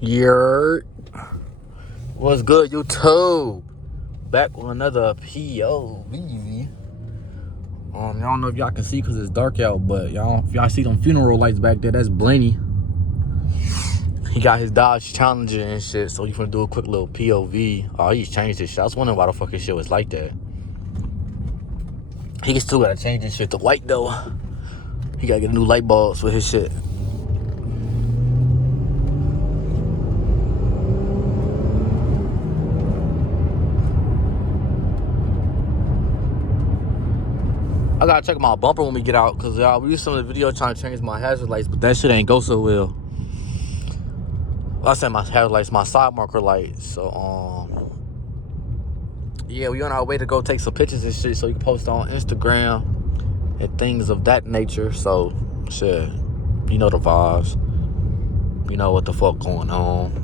Yer, what's good, YouTube? Back with another POV. Y'all don't know if y'all can see because it's dark out, but if y'all see them funeral lights back there, that's Blaney. He got his Dodge Challenger and shit, so he's gonna do a quick little POV. Oh, he's changed his shit. I was wondering why the fuck his shit was like that. He still gotta change his shit to white though. He gotta get a new light bulbs with his shit. I gotta check my bumper when we get out, cause we used some of the video trying to change my hazard lights, but that shit ain't go so well. I said my hazard lights, my side marker lights. So yeah, we on our way to go take some pictures and shit, so you can post on Instagram and things of that nature. So shit, you know the vibes. You know what the fuck going on.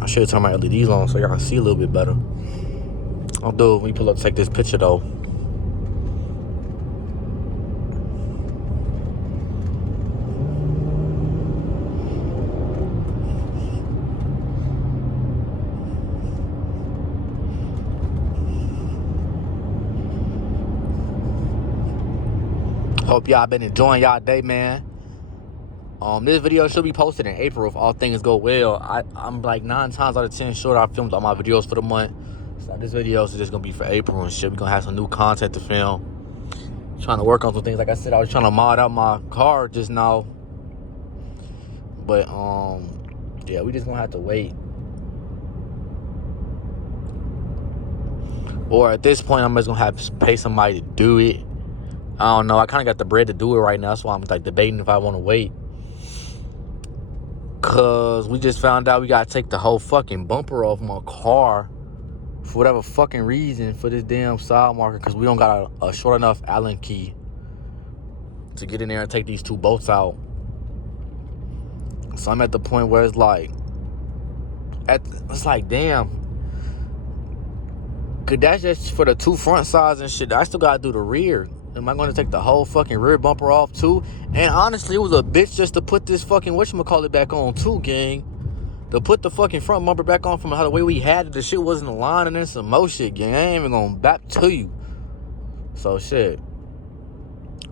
I should turn my LEDs on so y'all can see a little bit better. I'll do it when we pull up to take this picture though. Hope y'all been enjoying y'all day, man. This video should be posted in April if all things go well. I'm like 9 times out of 10 sure I filmed all my videos for the month. So this video is just gonna be for April and shit. We're gonna have some new content to film. Trying to work on some things. Like I said, I was trying to mod out my car just now. But yeah, we just gonna have to wait. Or at this point, I'm just gonna have to pay somebody to do it. I don't know. I kind of got the bread to do it right now. That's why I'm like debating if I want to wait. Cause we just found out we gotta take the whole fucking bumper off my car for whatever fucking reason for this damn side marker. Cause we don't got a short enough Allen key to get in there and take these 2 bolts out. So I'm at the point where it's like, damn. Cause that's just for the 2 front sides and shit. I still gotta do the rear. Am I gonna take the whole fucking rear bumper off too? And honestly, it was a bitch just to put this fucking whatchamacallit back on too, gang. To put the fucking front bumper back on from how the way we had it, the shit wasn't aligned, and then some more shit, gang. I ain't even gonna back to you. So shit.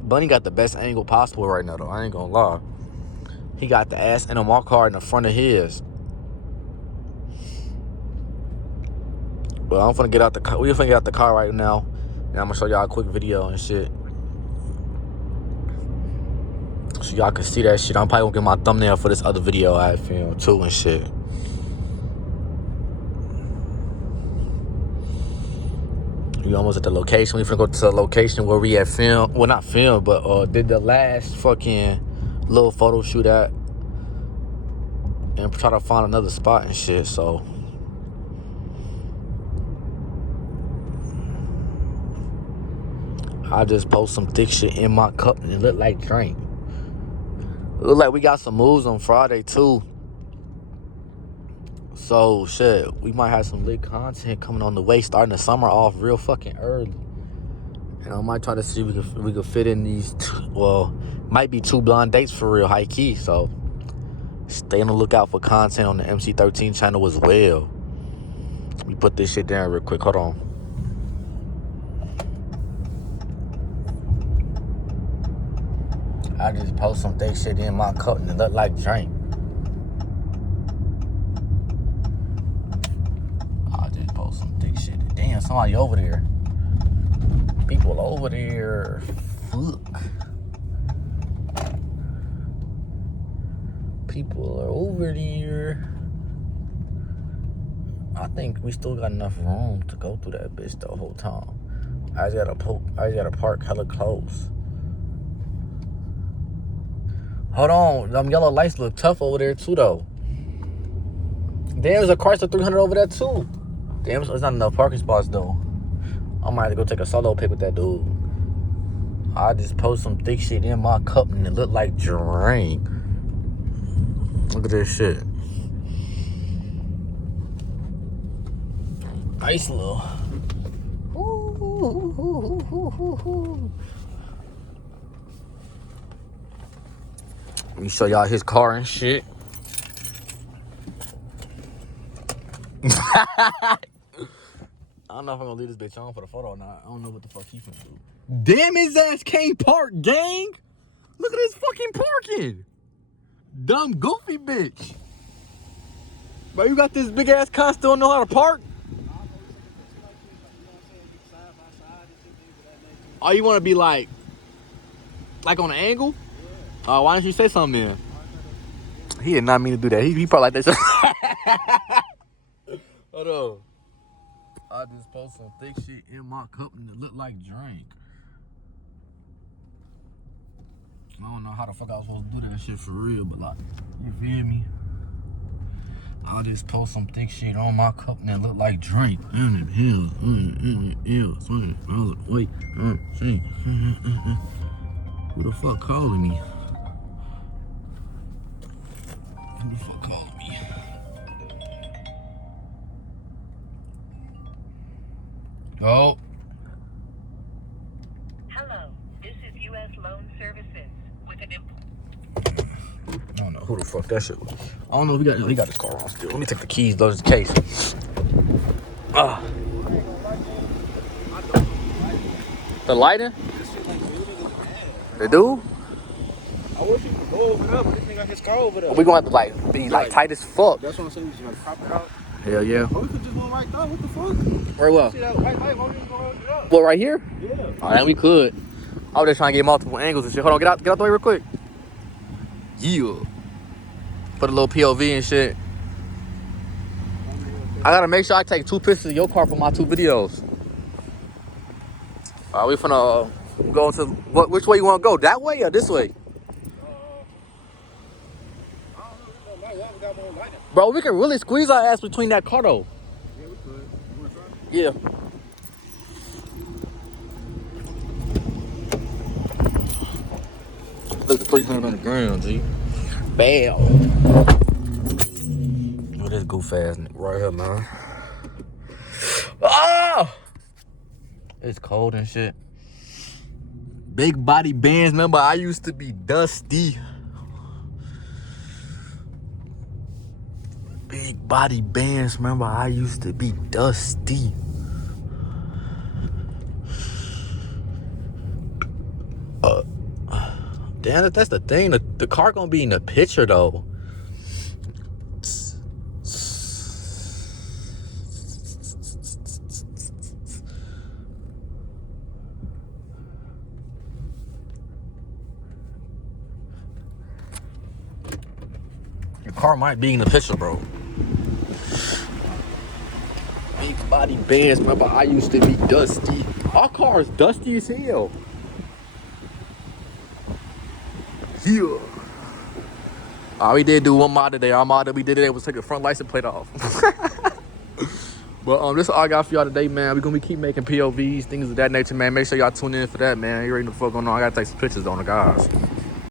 Bunny got the best angle possible right now though. I ain't gonna lie. He got the ass end of my car in the front of his. Well, I'm finna get out the car. We're finna get out the car right now. And I'm gonna show y'all a quick video and shit. So y'all can see that shit. I'm probably gonna get my thumbnail for this other video I filmed too and shit. We almost at the location. We finna go to the location where we had filmed. Well, not filmed, but did the last fucking little photo shoot at. And try to find another spot and shit, so. I just post some thick shit in my cup and it look like drink. It look like we got some moves on Friday too. So shit, we might have some lit content coming on the way, starting the summer off real fucking early. And I might try to see if we could fit in these might be 2 blind dates for real, high key. So stay on the lookout for content on the MC13 channel as well. Let me put this shit down real quick. Hold on. I just post some thick shit in my cup and it look like drink. I just post some thick shit. Damn, somebody over there. People over there. Fuck. People are over there. I think we still got enough room to go through that bitch the whole time. I just gotta park hella close. Hold on, them yellow lights look tough over there too, though. Damn, there's a Chrysler 300 over there too. Damn, there's not enough parking spots though. I might have to go take a solo pic with that dude. I just post some thick shit in my cup and it look like drink. Look at this shit. Chrysler. Let me show y'all his car and shit. I don't know if I'm gonna leave this bitch on for the photo or not. I don't know what the fuck he finna do. Damn, his ass can't park, gang. Look at his fucking parking. Dumb, goofy bitch. Bro, you got this big ass car, still don't know how to park? Oh, you wanna be like on an angle? Oh, why didn't you say something then? He did not mean to do that. He probably like that shit. Hold on. I just posted some thick shit in my cup and it looked like drink. I don't know how the fuck I was supposed to do that shit for real, but like, you feel me? I just post some thick shit on my cup and it looked like drink. Wait, who the fuck calling me? Who the fuck calling me? Oh. Hello, this is U.S. Loan Services with an I don't know who the fuck that shit was. I don't know if he got his car on still. Let me take the keys, though, just in case. The lighting? They do? I wish you could go over there, but this nigga got his car over there. We gonna have to like be like tight as fuck. That's what I'm saying. You gotta crop it out. Hell yeah. Or we could just go right there. What the fuck? Very well. See that white light? Why don't we go over there? Well, right here? Yeah. All right, we could. I was just trying to get multiple angles and shit. Hold on, get out the way real quick. Yeah. Put a little POV and shit. I gotta make sure I take 2 pictures of your car for my 2 videos. All right, we finna go to which way you wanna go? That way or this way? Bro, we can really squeeze our ass between that car though. Yeah, we could. You wanna try? Yeah. Look, the 300 on the ground, G. Bam. Oh, this goof ass nigga right here, man. Ah! It's cold and shit. Big body bands, remember I used to be dusty. Big body bands, remember I used to be dusty. Damn, that's the thing. The car gonna be in the picture though. Your car might be in the picture, bro. Big body bands, remember I used to be dusty. Our car is dusty as hell. Yeah. We did do one mod today. Our mod that we did today was take the front license plate off. But this is all I got for y'all today, man. We're gonna keep making POVs, things of that nature, man. Make sure y'all tune in for that, man. You already know the fuck going on. I gotta take some pictures on the guys.